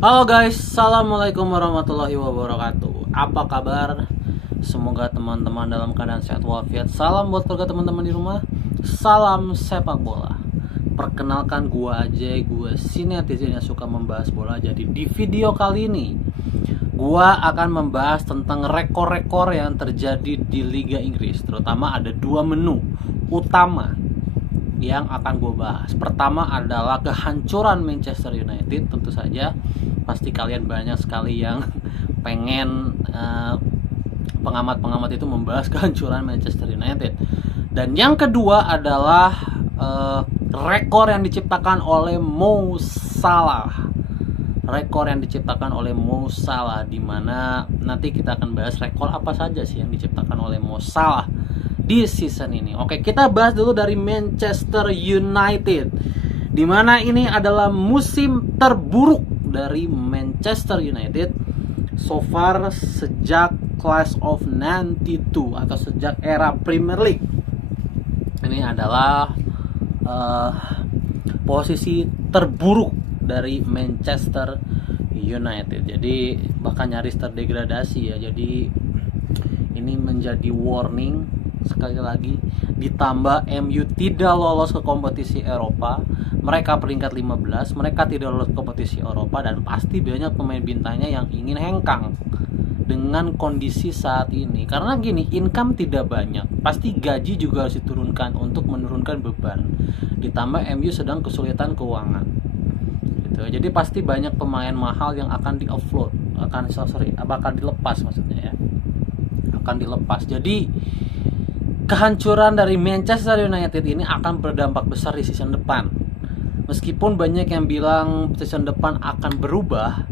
Halo guys, assalamualaikum warahmatullahi wabarakatuh. Apa kabar? Semoga teman-teman dalam keadaan sehat walafiat. Salam buat keluarga teman-teman di rumah. Salam sepak bola. Perkenalkan gua aja, gua si netizen yang suka membahas bola. Jadi di video kali ini gua akan membahas tentang rekor-rekor yang terjadi di Liga Inggris. Terutama ada dua menu utama yang akan gue bahas. Pertama adalah kehancuran Manchester United. Tentu saja pasti kalian banyak sekali yang pengen pengamat-pengamat itu membahas kehancuran Manchester United. Dan yang kedua adalah rekor yang diciptakan oleh Mo Salah. Rekor yang diciptakan oleh Mo Salah, dimana nanti kita akan bahas rekor apa saja sih yang diciptakan oleh Mo Salah di season ini. Oke, kita bahas dulu dari Manchester United, dimana ini adalah musim terburuk dari Manchester United so far sejak Class of 92 atau sejak era Premier League. Ini adalah posisi terburuk dari Manchester United. Jadi bahkan nyaris terdegradasi ya. Jadi ini menjadi warning sekali lagi. Ditambah MU tidak lolos ke kompetisi Eropa. Mereka peringkat 15, mereka tidak lolos ke kompetisi Eropa, dan pasti banyak pemain bintangnya yang ingin hengkang dengan kondisi saat ini. Karena gini, income tidak banyak, pasti gaji juga harus diturunkan untuk menurunkan beban. Ditambah MU sedang kesulitan keuangan gitu. Jadi pasti banyak pemain mahal yang akan di-offload, akan dilepas maksudnya ya. Akan dilepas. Jadi kehancuran dari Manchester United ini akan berdampak besar di season depan. Meskipun banyak yang bilang season depan akan berubah,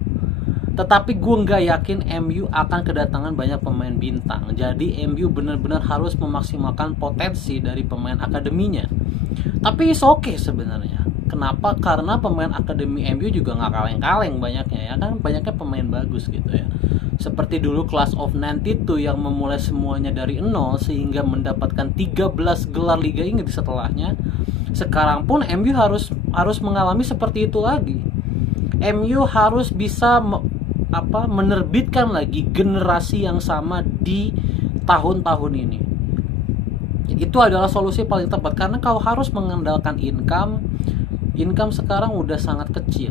tetapi gue nggak yakin MU akan kedatangan banyak pemain bintang. Jadi MU benar-benar harus memaksimalkan potensi dari pemain akademinya. Tapi it's okay sebenarnya. Kenapa? Karena pemain akademi MU juga nggak kaleng-kaleng banyaknya ya kan, banyaknya pemain bagus gitu ya. Seperti dulu Class of 92 yang memulai semuanya dari nol sehingga mendapatkan 13 gelar Liga Inggris setelahnya. Sekarang pun MU harus mengalami seperti itu lagi. MU harus bisa menerbitkan lagi generasi yang sama di tahun-tahun ini. Itu adalah solusi paling tepat, karena kalau harus mengandalkan income sekarang udah sangat kecil.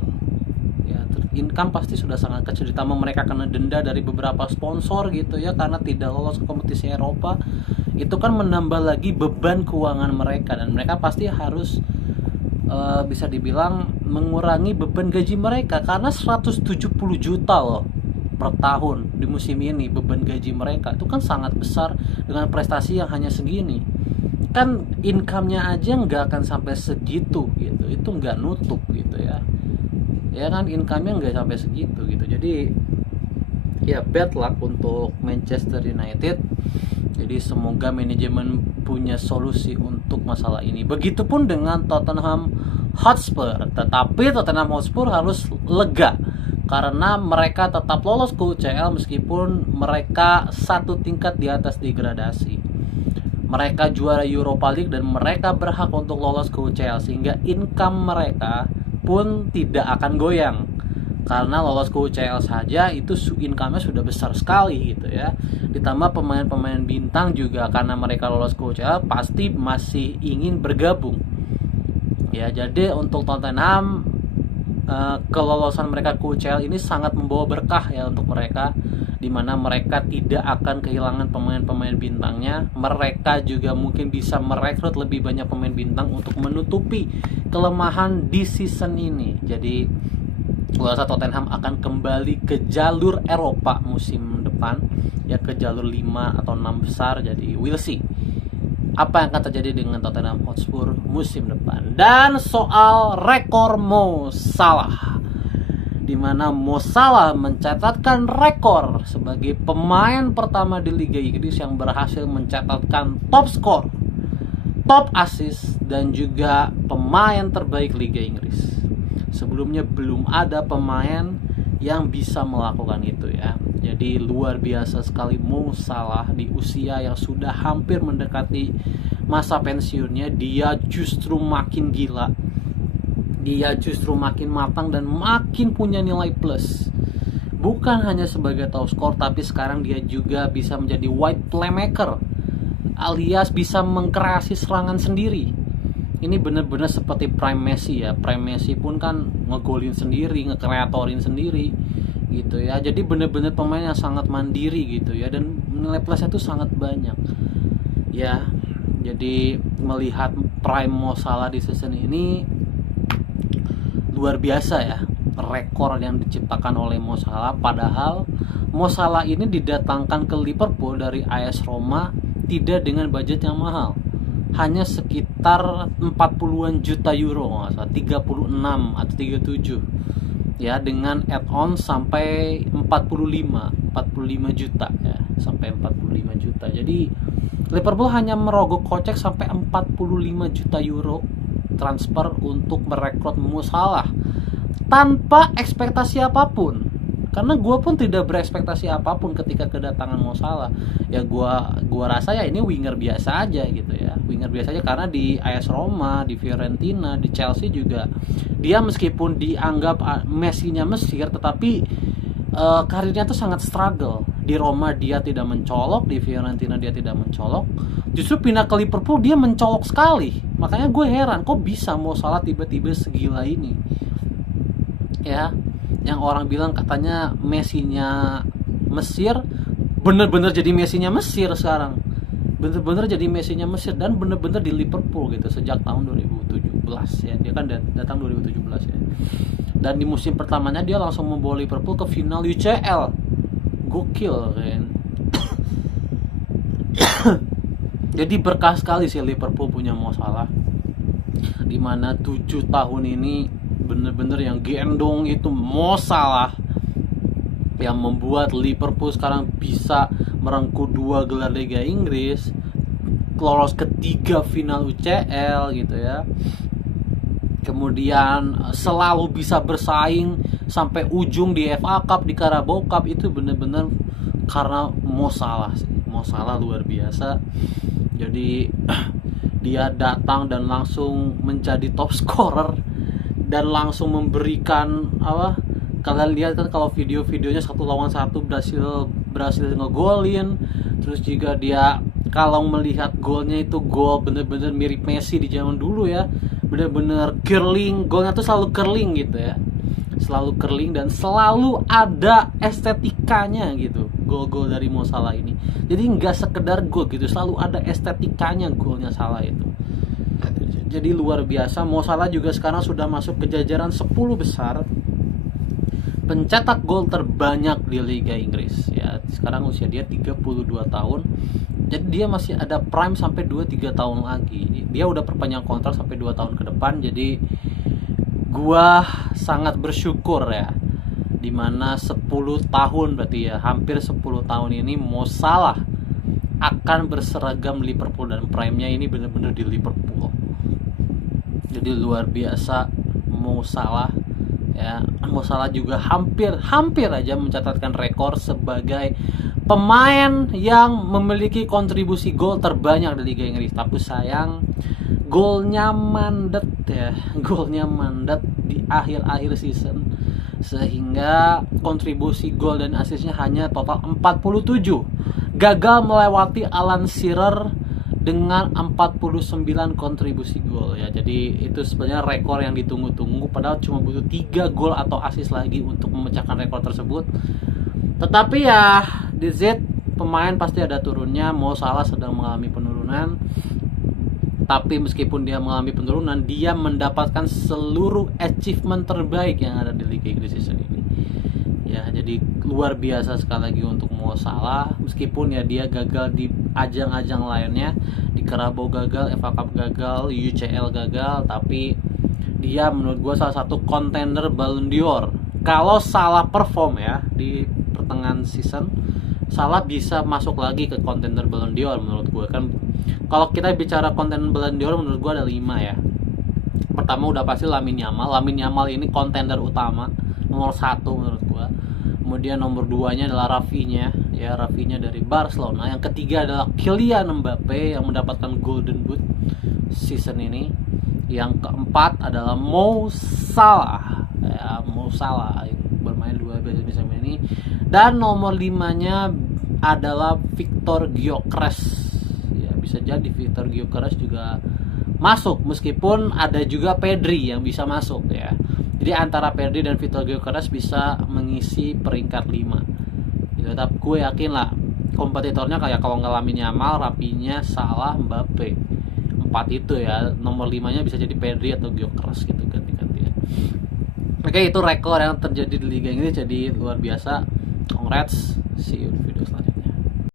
Income pasti sudah sangat kecil, ditambah mereka kena denda dari beberapa sponsor gitu ya karena tidak lolos ke kompetisi Eropa. Itu kan menambah lagi beban keuangan mereka, dan mereka pasti harus bisa dibilang mengurangi beban gaji mereka, karena 170 juta loh per tahun di musim ini beban gaji mereka. Itu kan sangat besar dengan prestasi yang hanya segini. Kan income-nya aja nggak akan sampai segitu gitu, itu nggak nutup gitu ya. Ya kan, income-nya nggak sampai segitu gitu. Jadi ya bad luck untuk Manchester United. Jadi semoga manajemen punya solusi untuk masalah ini. Begitupun dengan Tottenham Hotspur. Tetapi Tottenham Hotspur harus lega karena mereka tetap lolos ke UCL meskipun mereka satu tingkat di atas degradasi. Mereka juara Europa League dan mereka berhak untuk lolos ke UCL, sehingga income mereka pun tidak akan goyang. Karena lolos ke UCL saja itu income-nya sudah besar sekali gitu ya. Ditambah pemain-pemain bintang juga, karena mereka lolos ke UCL pasti masih ingin bergabung. Ya, jadi untuk Tottenham kelolosan mereka ke UCL ini sangat membawa berkah ya untuk mereka, dimana mereka tidak akan kehilangan pemain-pemain bintangnya. Mereka juga mungkin bisa merekrut lebih banyak pemain bintang untuk menutupi kelemahan di season ini. Jadi gue rasa Tottenham akan kembali ke jalur Eropa musim depan ya, ke jalur 5 atau 6 besar. Jadi we'll see apa yang akan terjadi dengan Tottenham Hotspur musim depan. Dan soal rekor Mo Salah, dimana Mo Salah mencatatkan rekor sebagai pemain pertama di Liga Inggris yang berhasil mencatatkan top skor, top assist, dan juga pemain terbaik Liga Inggris. Sebelumnya belum ada pemain yang bisa melakukan itu ya. Jadi luar biasa sekali Mo Salah di usia yang sudah hampir mendekati masa pensiunnya. Dia justru makin gila. dia justru makin matang dan makin punya nilai plus. Bukan hanya sebagai top skor, tapi sekarang dia juga bisa menjadi wide playmaker, alias bisa mengkreasi serangan sendiri. Ini benar-benar seperti Prime Messi ya. Prime Messi pun kan ngegolin sendiri, ngekreatorin sendiri gitu ya. Jadi benar-benar pemain yang sangat mandiri gitu ya, dan nilai plusnya itu sangat banyak ya. Jadi melihat Prime Mo Salah di season ini luar biasa ya, rekor yang diciptakan oleh Mo Salah. Padahal Mo Salah ini didatangkan ke Liverpool dari AS Roma tidak dengan budget yang mahal, hanya sekitar 40-an juta euro, 36 atau 37 ya, dengan add-on sampai 45 juta ya, sampai 45 juta. Jadi Liverpool hanya merogoh kocek sampai 45 juta euro transfer untuk merekrut Mo Salah tanpa ekspektasi apapun. Karena gue pun tidak berekspektasi apapun ketika kedatangan Mo Salah. Ya gue rasa ya ini winger biasa aja gitu ya. Winger biasa aja, karena di AS Roma, di Fiorentina, di Chelsea juga dia meskipun dianggap Messi-nya Mesir, tetapi karirnya tuh sangat struggle. Di Roma dia tidak mencolok, di Fiorentina dia tidak mencolok. Justru pindah ke Liverpool dia mencolok sekali. Makanya gue heran kok bisa Mo Salah tiba-tiba segila ini. Ya, yang orang bilang katanya Messi-nya Mesir, bener-bener jadi Messi-nya Mesir sekarang. Bener-bener jadi Messi-nya Mesir, dan bener-bener di Liverpool gitu sejak tahun 2017 ya. Dia kan datang 2017 ya. Dan di musim pertamanya dia langsung membawa Liverpool ke final UCL. Gokil kan. Jadi berkah sekali sih Liverpool punya Mo Salah, dimana 7 tahun ini bener-bener yang gendong itu Mo Salah, yang membuat Liverpool sekarang bisa merengkuh 2 gelar Liga Inggris, lolos ke 3 final UCL gitu ya. Kemudian selalu bisa bersaing sampai ujung di FA Cup, di Carabao Cup. Itu bener-bener karena Mo Salah sih. Mo Salah luar biasa. Jadi dia datang dan langsung menjadi top scorer dan langsung memberikan apa? Kalian lihat kan kalau video-videonya 1 lawan 1 berhasil ngegolin. Terus juga dia kalau melihat golnya itu gol bener-bener mirip Messi di zaman dulu ya. Bener-bener curling, golnya tuh selalu curling gitu ya. Selalu curling dan selalu ada estetikanya gitu gol-gol dari Mo Salah ini. Jadi nggak sekedar gol gitu, selalu ada estetikanya golnya Salah itu. Jadi luar biasa. Mo Salah juga sekarang sudah masuk ke jajaran 10 besar pencetak gol terbanyak di Liga Inggris ya. Sekarang usia dia 32 tahun. Jadi dia masih ada prime sampai 2-3 tahun lagi. Dia udah perpanjang kontrak sampai 2 tahun ke depan. Jadi gua sangat bersyukur ya, dimana 10 tahun berarti ya, hampir 10 tahun ini Mo Salah akan berseragam Liverpool, dan prime-nya ini benar-benar di Liverpool. Jadi luar biasa Mo Salah ya. Mo Salah juga hampir aja mencatatkan rekor sebagai pemain yang memiliki kontribusi gol terbanyak di Liga Inggris. Tapi sayang golnya mandet ya, golnya mandet di akhir-akhir season, sehingga kontribusi gol dan asisnya hanya total 47. Gagal melewati Alan Shearer dengan 49 kontribusi gol ya. Jadi itu sebenarnya rekor yang ditunggu-tunggu, padahal cuma butuh 3 gol atau asis lagi untuk memecahkan rekor tersebut. Tetapi ya di Z pemain pasti ada turunnya. Mo Salah sedang mengalami penurunan. Tapi meskipun dia mengalami penurunan, dia mendapatkan seluruh achievement terbaik yang ada di Liga Inggris season ini. Ya, jadi luar biasa sekali lagi untuk Mo Salah. Meskipun ya dia gagal di ajang-ajang lainnya, di Carabao gagal, FA Cup gagal, UCL gagal, tapi dia menurut gue salah satu contender Ballon d'Or. Kalau Salah perform ya di pertengahan season, Salah bisa masuk lagi ke contender Ballon d'Or menurut gue. Kan kalau kita bicara kontender Ballon d'Or menurut gue ada 5 ya. Pertama udah pasti Lamine Yamal. Lamine Yamal ini kontender utama nomor 1 menurut gue. Kemudian nomor 2-nya adalah Rafinha ya, Rafinha dari Barcelona. Yang ketiga adalah Kylian Mbappe yang mendapatkan Golden Boot season ini. Yang keempat adalah Mo Salah, ya, Mo Salah yang bermain dua belas musim ini. Dan nomor 5-nya adalah Victor Gyökeres. Ya, bisa jadi Victor Gyökeres juga masuk, meskipun ada juga Pedri yang bisa masuk ya. Jadi antara Pedri dan Victor Gyökeres bisa mengisi peringkat 5. Gitu, tapi gue yakin lah kompetitornya kayak kalau ngalamin Yamal, Rafinha, Salah, Mbappe. 4 itu ya, nomor 5-nya bisa jadi Pedri atau Gyökeres gitu ganti-gantian. Oke, itu rekor yang terjadi di liga ini, jadi luar biasa. Congrats, see you di video selanjutnya.